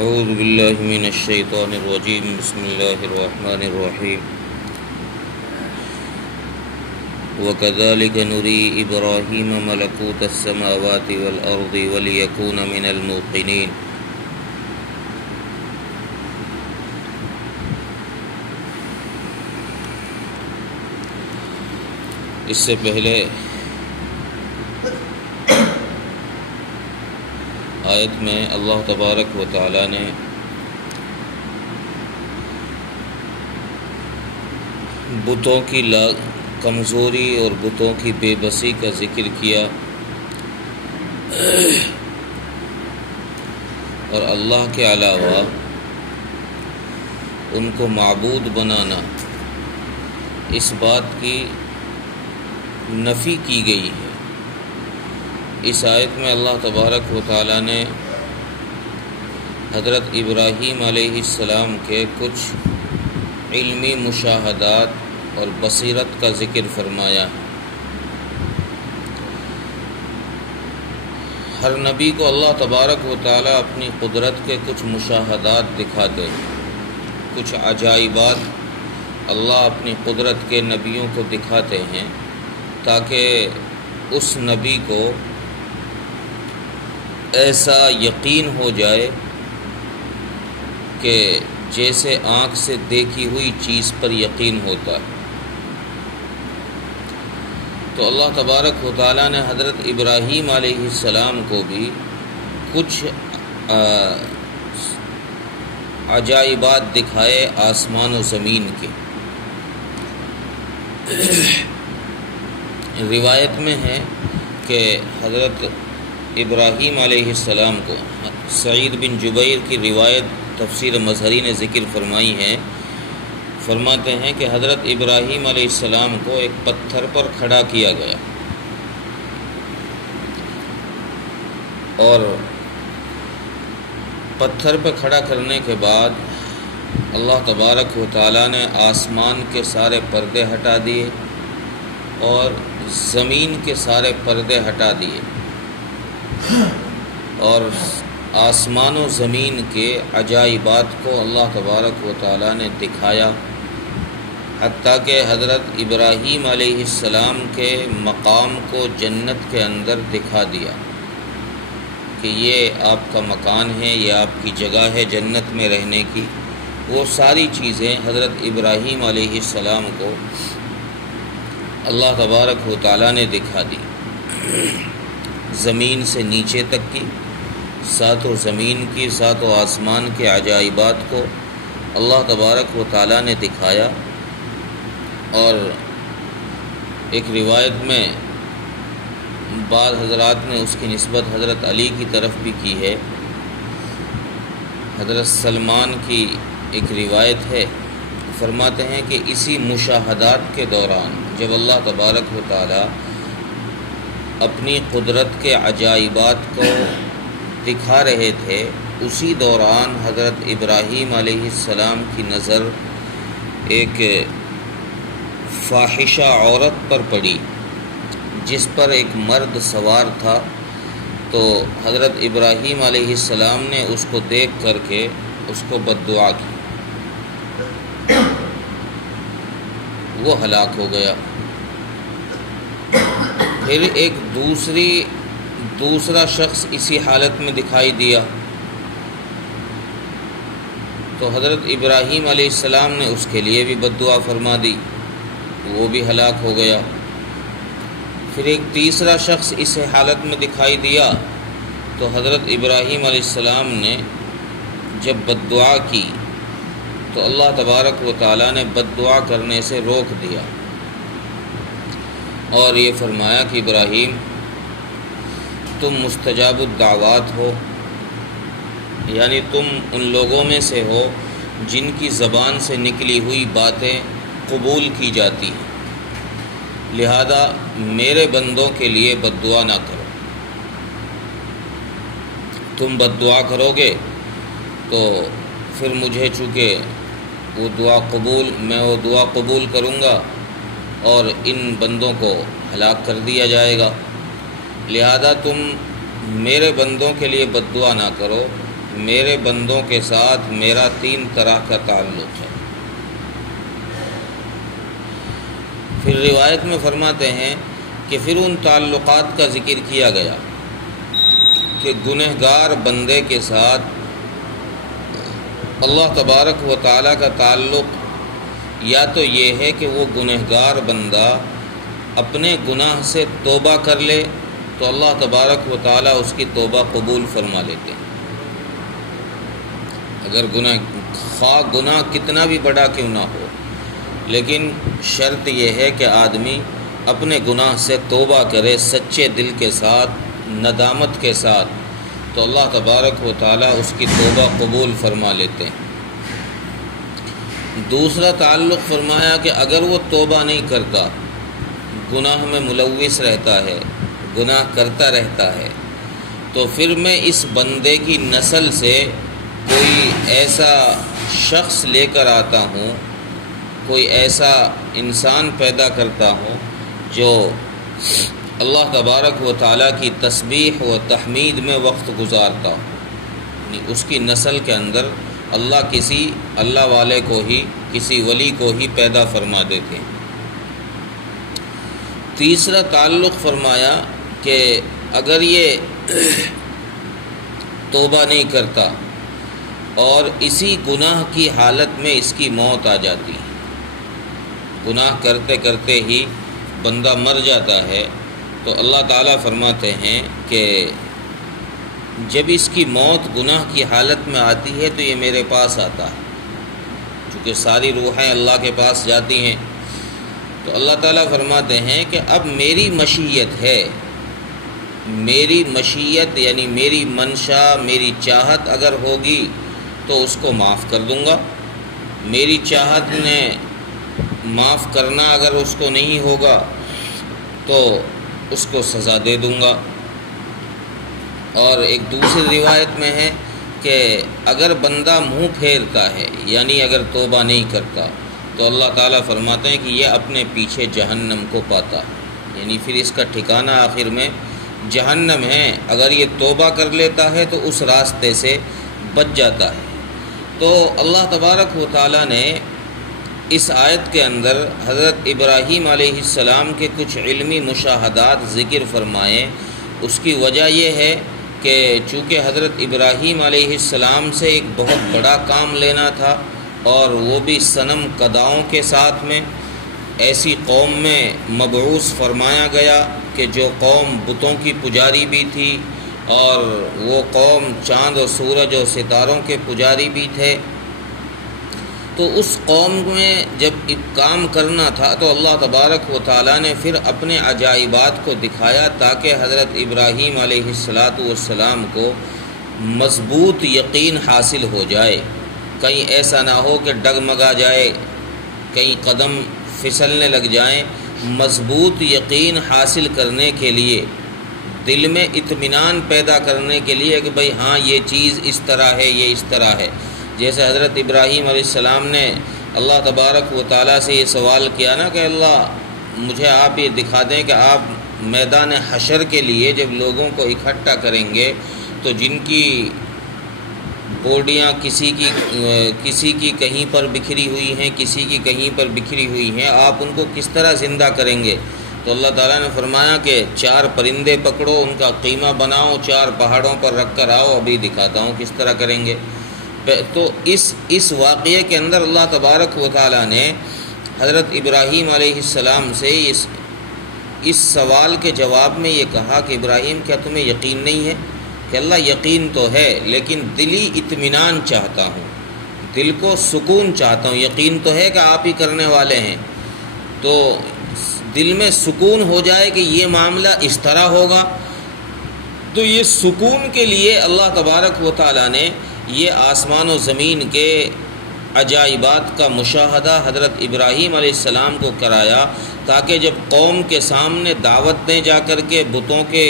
اعوذ باللہ من الشیطان الرجیم بسم اللہ الرحمن الرحیم وَكَذَلِكَ نُرِي إِبْرَاهِيمَ مَلَكُوتَ السَّمَاوَاتِ وَالْأَرْضِ وَلِيَكُونَ مِنَ الْمُوقِنِينَ۔ اس سے پہلے آیت میں اللہ تبارک و تعالی نے بتوں کی کمزوری اور بتوں کی بے بسی کا ذکر کیا، اور اللہ کے علاوہ ان کو معبود بنانا، اس بات کی نفی کی گئی ہے۔ اس آیت میں اللہ تبارک و تعالی نے حضرت ابراہیم علیہ السلام کے کچھ علمی مشاہدات اور بصیرت کا ذکر فرمایا۔ ہر نبی کو اللہ تبارک و تعالی اپنی قدرت کے کچھ مشاہدات دکھاتے ہیں، کچھ عجائبات اللہ اپنی قدرت کے نبیوں کو دکھاتے ہیں تاکہ اس نبی کو ایسا یقین ہو جائے کہ جیسے آنکھ سے دیکھی ہوئی چیز پر یقین ہوتا ہے۔ تو اللہ تبارک و تعالیٰ نے حضرت ابراہیم علیہ السلام کو بھی کچھ عجائبات دکھائے آسمان و زمین کے۔ روایت میں ہے کہ حضرت ابراہیم علیہ السلام کو سعید بن جبیر کی روایت تفسیر مظہری نے ذکر فرمائی ہے، فرماتے ہیں کہ حضرت ابراہیم علیہ السلام کو ایک پتھر پر کھڑا کیا گیا، اور پتھر پہ کھڑا کرنے کے بعد اللہ تبارک و تعالیٰ نے آسمان کے سارے پردے ہٹا دیے اور زمین کے سارے پردے ہٹا دیے، اور آسمان و زمین کے عجائبات کو اللہ تبارک و تعالیٰ نے دکھایا، حتیٰ کہ حضرت ابراہیم علیہ السلام کے مقام کو جنت کے اندر دکھا دیا کہ یہ آپ کا مکان ہے، یہ آپ کی جگہ ہے جنت میں رہنے کی۔ وہ ساری چیزیں حضرت ابراہیم علیہ السلام کو اللہ تبارک و تعالیٰ نے دکھا دی، زمین سے نیچے تک کی، ساتوں زمین کی ساتوں آسمان کے عجائبات کو اللہ تبارک و تعالیٰ نے دکھایا۔ اور ایک روایت میں بعض حضرات نے اس کی نسبت حضرت علی کی طرف بھی کی ہے۔ حضرت سلمان کی ایک روایت ہے، فرماتے ہیں کہ اسی مشاہدات کے دوران جب اللہ تبارک و تعالیٰ اپنی قدرت کے عجائبات کو دکھا رہے تھے، اسی دوران حضرت ابراہیم علیہ السلام کی نظر ایک فاحشہ عورت پر پڑی جس پر ایک مرد سوار تھا۔ تو حضرت ابراہیم علیہ السلام نے اس کو دیکھ کر کے اس کو بد دعا کی، وہ ہلاک ہو گیا۔ پھر ایک دوسرا شخص اسی حالت میں دکھائی دیا، تو حضرت ابراہیم علیہ السلام نے اس کے لیے بھی بد دعا فرما دی، وہ بھی ہلاک ہو گیا۔ پھر ایک تیسرا شخص اس حالت میں دکھائی دیا، تو حضرت ابراہیم علیہ السلام نے جب بد دعا کی تو اللہ تبارک و تعالیٰ نے بد دعا کرنے سے روک دیا، اور یہ فرمایا کہ ابراہیم تم مستجاب الدعوات ہو، یعنی تم ان لوگوں میں سے ہو جن کی زبان سے نکلی ہوئی باتیں قبول کی جاتی ہیں، لہذا میرے بندوں کے لیے بد دعا نہ کرو۔ تم بد دعا کرو گے تو پھر مجھے چونکہ میں وہ دعا قبول کروں گا اور ان بندوں کو ہلاک کر دیا جائے گا، لہذا تم میرے بندوں کے لیے بد دعا نہ کرو، میرے بندوں کے ساتھ میرا 3 طرح کا تعلق ہے۔ پھر روایت میں فرماتے ہیں کہ پھر ان تعلقات کا ذکر کیا گیا کہ گنہگار بندے کے ساتھ اللہ تبارک و تعالیٰ کا تعلق یا تو یہ ہے کہ وہ گنہگار بندہ اپنے گناہ سے توبہ کر لے تو اللہ تبارک و تعالیٰ اس کی توبہ قبول فرما لیتے ہیں۔ اگر گناہ کتنا بھی بڑا کیوں نہ ہو، لیکن شرط یہ ہے کہ آدمی اپنے گناہ سے توبہ کرے سچے دل کے ساتھ، ندامت کے ساتھ، تو اللہ تبارک و تعالیٰ اس کی توبہ قبول فرما لیتے ہیں۔ دوسرا تعلق فرمایا کہ اگر وہ توبہ نہیں کرتا، گناہ میں ملوث رہتا ہے، گناہ کرتا رہتا ہے، تو پھر میں اس بندے کی نسل سے کوئی ایسا شخص لے کر آتا ہوں، کوئی ایسا انسان پیدا کرتا ہوں جو اللہ تبارک و تعالیٰ کی تسبیح و تحمید میں وقت گزارتا ہو، یعنی اس کی نسل کے اندر اللہ والے کو ہی، کسی ولی کو ہی پیدا فرما دیتے ہیں۔ تیسرا تعلق فرمایا کہ اگر یہ توبہ نہیں کرتا اور اسی گناہ کی حالت میں اس کی موت آ جاتی، گناہ کرتے کرتے ہی بندہ مر جاتا ہے، تو اللہ تعالیٰ فرماتے ہیں کہ جب اس کی موت گناہ کی حالت میں آتی ہے تو یہ میرے پاس آتا ہے، چونکہ ساری روحیں اللہ کے پاس جاتی ہیں، تو اللہ تعالیٰ فرماتے ہیں کہ اب میری مشیت ہے، میری مشیت یعنی میری منشا، میری چاہت اگر ہوگی تو اس کو معاف کر دوں گا، میری چاہت نے معاف کرنا اگر اس کو نہیں ہوگا تو اس کو سزا دے دوں گا۔ اور ایک دوسری روایت میں ہے کہ اگر بندہ منہ پھیرتا ہے، یعنی اگر توبہ نہیں کرتا، تو اللہ تعالیٰ فرماتے ہیں کہ یہ اپنے پیچھے جہنم کو پاتا ہے، یعنی پھر اس کا ٹھکانہ آخر میں جہنم ہے۔ اگر یہ توبہ کر لیتا ہے تو اس راستے سے بچ جاتا ہے۔ تو اللہ تبارک و تعالیٰ نے اس آیت کے اندر حضرت ابراہیم علیہ السلام کے کچھ علمی مشاہدات ذکر فرمائے۔ اس کی وجہ یہ ہے کہ چونکہ حضرت ابراہیم علیہ السلام سے ایک بہت بڑا کام لینا تھا، اور وہ بھی صنم قداؤں کے ساتھ میں، ایسی قوم میں مبعوث فرمایا گیا کہ جو قوم بتوں کی پجاری بھی تھی، اور وہ قوم چاند و سورج و ستاروں کے پجاری بھی تھے۔ تو اس قوم میں جب کام کرنا تھا تو اللہ تبارک و تعالیٰ نے پھر اپنے عجائبات کو دکھایا تاکہ حضرت ابراہیم علیہ السلام کو مضبوط یقین حاصل ہو جائے، کہیں ایسا نہ ہو کہ ڈگمگا جائے، کہیں قدم پھسلنے لگ جائیں۔ مضبوط یقین حاصل کرنے کے لیے، دل میں اطمینان پیدا کرنے کے لیے کہ بھئی ہاں یہ چیز اس طرح ہے، یہ اس طرح ہے۔ جیسے حضرت ابراہیم علیہ السلام نے اللہ تبارک و تعالیٰ سے یہ سوال کیا نا کہ اللہ مجھے آپ یہ دکھا دیں کہ آپ میدان حشر کے لیے جب لوگوں کو اکٹھا کریں گے تو جن کی بوڈیاں کسی کی کہیں پر بکھری ہوئی ہیں، کسی کی کہیں پر بکھری ہوئی ہیں، آپ ان کو کس طرح زندہ کریں گے؟ تو اللہ تعالیٰ نے فرمایا کہ 4 پرندے پکڑو، ان کا قیمہ بناؤ، 4 پہاڑوں پر رکھ کر آؤ، ابھی دکھاتا ہوں کس طرح کریں گے۔ تو اس واقعے کے اندر اللہ تبارک و تعالیٰ نے حضرت ابراہیم علیہ السلام سے اس سوال کے جواب میں یہ کہا کہ ابراہیم کیا تمہیں یقین نہیں ہے؟ کہ اللہ یقین تو ہے، لیکن دلی اطمینان چاہتا ہوں، دل کو سکون چاہتا ہوں۔ یقین تو ہے کہ آپ ہی کرنے والے ہیں، تو دل میں سکون ہو جائے کہ یہ معاملہ اس طرح ہوگا۔ تو یہ سکون کے لیے اللہ تبارک و تعالیٰ نے یہ آسمان و زمین کے عجائبات کا مشاہدہ حضرت ابراہیم علیہ السلام کو کرایا، تاکہ جب قوم کے سامنے دعوت دیں جا کر کے بتوں کے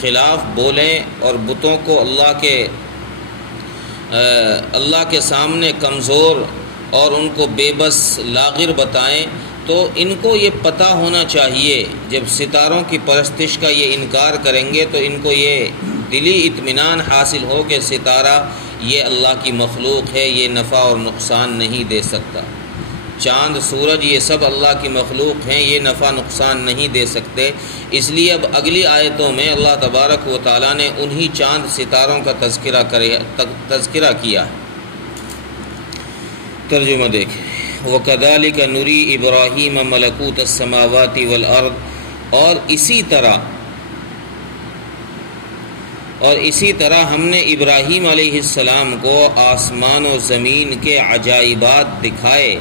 خلاف بولیں اور بتوں کو اللہ کے سامنے کمزور اور ان کو بے بس لاغر بتائیں، تو ان کو یہ پتہ ہونا چاہیے جب ستاروں کی پرستش کا یہ انکار کریں گے تو ان کو یہ دلی اطمینان حاصل ہو کہ ستارہ یہ اللہ کی مخلوق ہے، یہ نفع اور نقصان نہیں دے سکتا، چاند سورج یہ سب اللہ کی مخلوق ہیں، یہ نفع نقصان نہیں دے سکتے۔ اس لیے اب اگلی آیتوں میں اللہ تبارک و تعالیٰ نے انہی چاند ستاروں کا تذکرہ کیا۔ ترجمہ دیکھیں، وَكَذَلِكَ نُرِي إِبْرَاهِيمَ مَلَكُوتَ السَّمَاوَاتِ وَالْأَرْضِ، اور اسی طرح ہم نے ابراہیم علیہ السلام کو آسمان و زمین کے عجائبات دکھائے،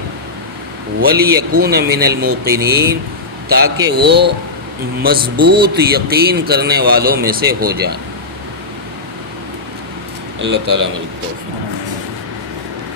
وَلِيَكُونَ مِنَ الْمُوقِنِينَ، تاکہ وہ مضبوط یقین کرنے والوں میں سے ہو جائیں۔ اللہ تعالیٰ ملک توفیق۔